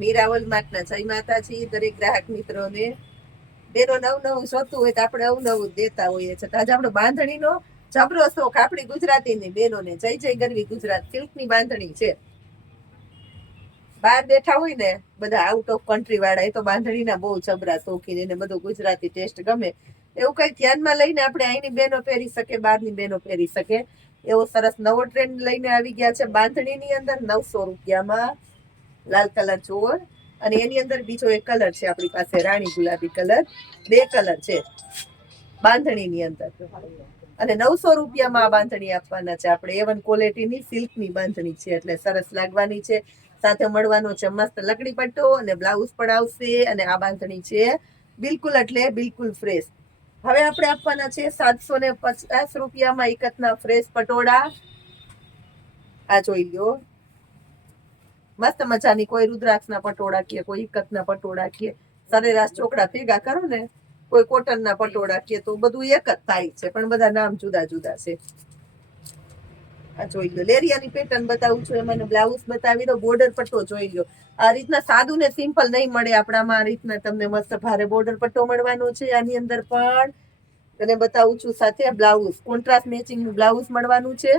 મીરાવલ માર્ટના જય માતાજી દરેક ગ્રાહક મિત્રોને. બેનો નવું જોતું હોય તો આપણે અવનવું દેતા હોઈએ છીએ. આજે આપણે બાંધણીનો જબરો શોખ આપણી ગુજરાતીની બેનોને. જય જય ગરવી ગુજરાત સિલ્કની બાંધણી છે. બહાર બેઠા હોય ને બધા આઉટ ઓફ કન્ટ્રી વાળા, એ તો બાંધણીના બહુ જબરા શોખીન, એને બધું ગુજરાતી ટેસ્ટ ગમે. એવું કઈ ધ્યાનમાં લઈને આપણે અહીંની બેનો પહેરી શકે, બહારની બેનો પહેરી શકે એવો સરસ નવો ટ્રેન્ડ લઈને આવી ગયા છે બાંધણીની અંદર. 900 રૂપિયામાં લાલ કલર ચોળ, અને એની અંદર બીજો એક કલર છે આપણી પાસે રાણી ગુલાબી કલર. બે કલર છે બાંધણીની અંદર, અને 900 રૂપિયામાં આ બાંધણી આપવાના છે આપણે. A1 ક્વોલિટીની સિલ્કની બાંધણી છે, એટલે સરસ લાગવાની છે. સાથે મળવાનો છે મસ્ત લકડી પટ્ટો, અને બ્લાઉઝ પણ આવશે. અને આ બાંધણી છે બિલકુલ એટલે બિલકુલ ફ્રેશ. હવે આપણે આપવાના છે 750 રૂપિયામાં એકતના ફ્રેશ પટોળા. આ જોઈ લો, મસ્ત મજાની. કોઈ રુદ્રાક્ષના પટોળા કે, કોઈ ઇકતના પટોળા કે, સરેરાશ ચોકડા ભેગા કરો ને, કોઈ કોટનના પટોળા કે, તો બધું એક જ થાય છે, પણ બધા નામ જુદા જુદા છે. આ જોઈ લો, લેરિયાની પેટર્ન બતાવું છું, એમાં બ્લાઉઝ બતાવી દો. બોર્ડર પટ્ટો જોઈ લો. આ રીતના સાદું ને સિમ્પલ નહીં મળે આપણામાં. આ રીતના તમને મસ્ત ભારે બોર્ડર પટ્ટો મળવાનો છે. આની અંદર પણ તને બતાવું છું સાથે બ્લાઉઝ, કોન્ટ્રાસ્ટ મેચિંગ નું બ્લાઉઝ મળવાનું છે,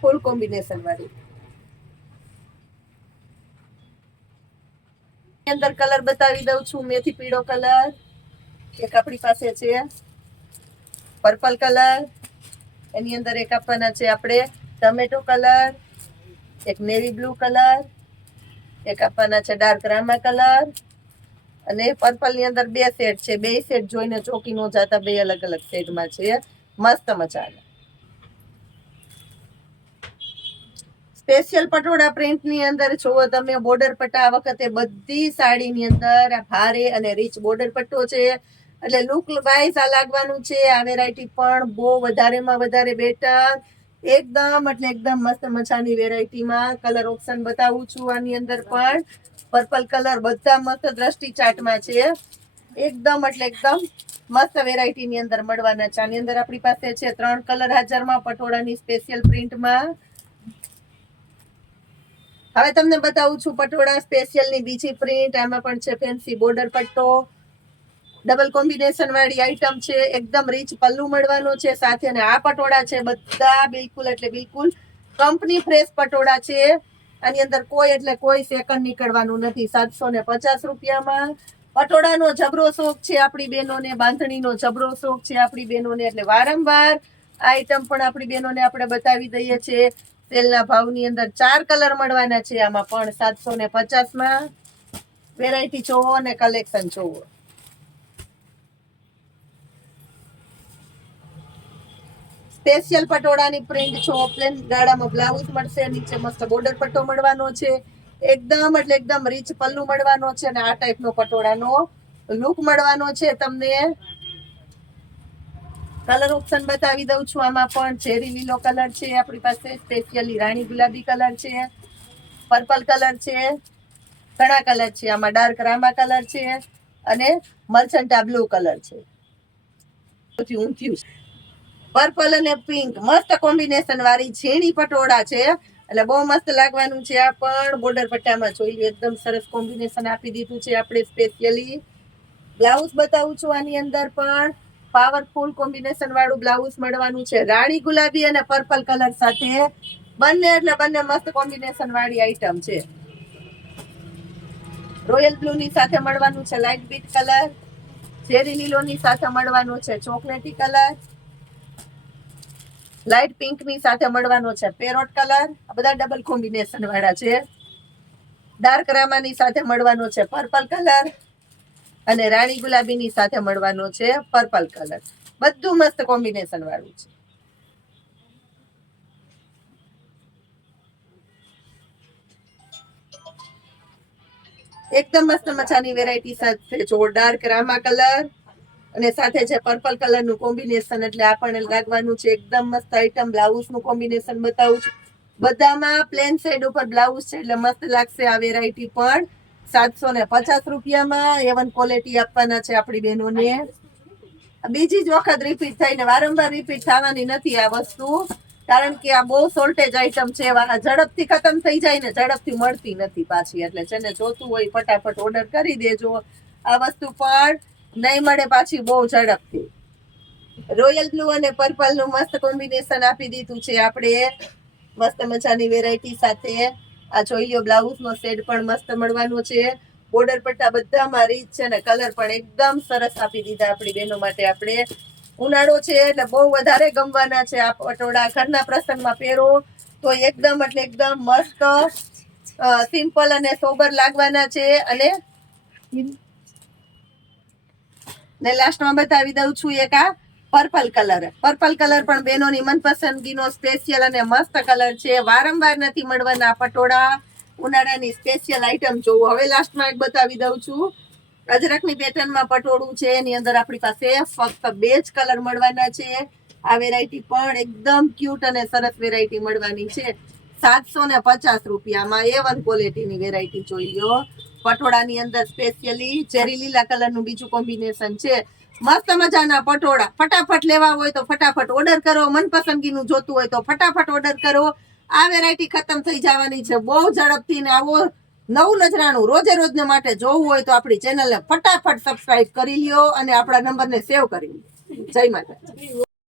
ફૂલ કોમ્બિનેશન વાળું. અંદર કલર બતાવી દઉં છું. મેથી પીળો કલર એક આપણી પાસે છે, પર્પલ કલર, એની અંદર એક આપવાના છે આપણે ટમેટો કલર, એક નેવી બ્લુ કલર, એક આપવાના છે ડાર્ક રામા કલર, અને પર્પલ ની અંદર બે સેટ છે. બે સેટ જોઈને ચોકી નો જતા, બે અલગ અલગ સેટમાં છે. મસ્ત મજાના સ્પેશિયલ પટોળા પ્રિન્ટ ની અંદર જોવો તમે. બોર્ડર પટ્ટા આ વખતે બધી સાડીની અંદર ભારે અને રીચ બોર્ડર પટ્ટો છે, એટલે લુક વાઇઝ આ લાગવાનું છે. આ વેરાયટી પણ બહુ વધારેમાં વધારે બેટર, એકદમ એટલે એકદમ મસ્ત મજાની વેરાયટીમાં. કલર ઓપ્શન બતાવું છું. આની અંદર પણ પર્પલ કલર બધા મસ્ત દ્રષ્ટિ ચાર્ટમાં છે. એકદમ એટલે એકદમ મસ્ત વેરાયટી ની અંદર મળવાના છે. આની અંદર આપણી પાસે છે 3 કલર હાજરમાં પટોળાની સ્પેશિયલ પ્રિન્ટમાં. હવે તમને બતાવું છું પટોળા સ્પેશિયલ ની બીજી પ્રિન્ટ. આમાં પણ છે ફેન્સી બોર્ડર પટ્ટો, ડબલ કોમ્બિનેશન વાળી આઈટમ છે. એકદમ રીચ પલ્લુ મળવાનો છે સાથે. અને આ પટોળા છે બધા બિલકુલ એટલે બિલકુલ કંપની ફ્રેશ પટોળા છે. આની અંદર કોઈ એટલે કોઈ સેકન્ડ નીકળવાનું નથી. 750 રૂપિયામાં પટોળાનો જબરો શોખ છે આપણી બહેનોને, બાંધણીનો જબરો શોખ છે આપણી બહેનોને, એટલે વારંવાર આ આઈટમ પણ આપણી બહેનોને આપણે બતાવી દઈએ છીએ. સેલના ભાવની અંદર 4 કલર મળવાના છે. આમાં પણ 750માં વેરાયટી જોવો અને કલેક્શન જોવો. સ્પેશિયલ પટોળાની પ્રિન્ટ છો, પ્લેન ગાળામાં બ્લાઉઝ મળશે, નીચે મસ્ત બોર્ડર પટ્ટો મળવાનો છે. એકદમ એટલે એકદમ રીચ પલ્લુ મળવાનો છે, અને આ ટાઈપનો પટોળાનો લુક મળવાનો છે તમને. કલર ઓપ્શન બતાવી દઉં છું. આમાં પણ ચેરી લીલો કલર છે આપણી પાસે, સ્પેશિયલી રાણી ગુલાબી કલર છે, પર્પલ કલર છે, ઘણા કલર છે. આમાં ડાર્ક રામા કલર છે, અને મર્ચન્ટા બ્લુ કલર છે. પર્પલ અને પિંક મસ્ત કોમ્બિનેશન વાળી ઝીણી પટોળા છે, એટલે બહુ મસ્ત લાગવાનું છે. આ પણ બોર્ડર પટ્ટામાં જોઈ લો, એકદમ સરસ કોમ્બિનેશન આપી દીધું છે આપણે સ્પેશિયલી. બ્લાઉઝ બતાવું છું. આની અંદર પણ પાવરફુલ કોમ્બિનેશન વાળું બ્લાઉઝ મળવાનું છે, રાણી ગુલાબી અને પર્પલ કલર સાથે. બંને એટલે બંને મસ્ત કોમ્બિનેશન વાળી આઈટમ છે. રોયલ બ્લુ ની સાથે મળવાનું છે લાઇટ બીટ કલર, ચેરી લીલો ની સાથે મળવાનું છે ચોકલેટી કલર, લાઇટ પિંક ની સાથે મળવાનો છે પેરોટ કલર. આ બધા ડબલ કોમ્બિનેશન વાળા છે. ડાર્ક રામાની સાથે મળવાનો છે પર્પલ કલર, અને રાણી ગુલાબીની સાથે મળવાનો છે પર્પલ કલર. બધું મસ્ત કોમ્બિનેશન વાળું છે. એકદમ મસ્ત મજાની વેરાયટી સાથે જો ડાર્ક રામા કલર અને સાથે છે પર્પલ કલર નું કોમ્બિનેશન, એટલે આ પણ લાગવાનું છે એકદમ મસ્ત આઈટમ. બ્લાઉઝ નું કોમ્બિનેશન બતાવું છું. બધામાં પ્લેન સાઈડ ઉપર બ્લાઉઝ છે, એટલે મસ્ત લાગશે. આ વેરાયટી પણ 750 રૂપિયામાં A1 ક્વોલિટી આપવાના છે આપણી બહેનોને. બીજી જ વખત રિપીટ થઈને વારંવાર રિપીટ થવાની નથી આ વસ્તુ. કારણ કે આ બહુ સોલ્ટેજ આઈટમ છે, ઝડપથી ખતમ થઈ જાય ને ઝડપથી મળતી નથી પાછી, એટલે છે ને જોતું હોય ફટાફટ ઓર્ડર કરી દેજો. આ વસ્તુ પણ નહીં મળે પાછી બહુ ઝડપથી. રોયલ બ્લુ અને પર્પલ નું મસ્ત કોમ્બિનેશન આપી દીધું છે આપણે મસ્ત મજાની વેરાયટી સાથે. આ જોઈ લ્યો, બ્લાઉઝ નો શેડ પણ મસ્ત મળવાનો છે. બોર્ડર પટ્ટા બધામાં રીચ છે ને કલર પણ એકદમ સરસ આપી દીધા આપણી બહેનો માટે. આપણે ઉનાળો છે એટલે બહુ વધારે ગમવાના છે આ પટોળા. ઘરના પ્રસંગમાં પહેરો તો એકદમ એટલે એકદમ મસ્ત સિમ્પલ અને સોબર લાગવાના છે. અને લાસ્ટમાં બતાવી દઉં છું એક આ પર્પલ કલર. પર્પલ કલર પણ બહેનોની મનપસંદગીનો સ્પેશિયલ અને મસ્ત કલર છે. વારંવાર નથી મળવાના પટોળા. ઉનાળાની સ્પેશિયલ આઈટમ જોવો. હવે લાસ્ટમાં એક બતાવી દઉં છું. અજરકની પેટર્નમાં પટોળું છે, એની અંદર આપણી પાસે ફક્ત 2 જ કલર મળવાના છે. આ વેરાયટી પણ એકદમ ક્યુટ અને સરસ વેરાયટી મળવાની છે. 750 રૂપિયામાં A1 ક્વોલિટીની વેરાયટી જોઈ લો. પટોળાની અંદર સ્પેશિયલી ચેરી લીલા કલરનું બીજું કોમ્બિનેશન છે. મસ્ત મજાના પટોળા ફટાફટ લેવા હોય તો ફટાફટ ઓર્ડર કરો. મનપસંદગીનું જોતું હોય તો ફટાફટ ઓર્ડર કરો. આ વેરાયટી ખતમ થઈ જવાની છે બહુ ઝડપથી. ને આવો નવું નજરાણું રોજે રોજને માટે જોવું હોય તો આપણી ચેનલને ફટાફટ સબસ્ક્રાઇબ કરી લ્યો અને આપણા નંબરને સેવ કરી લ્યો. જય માતા.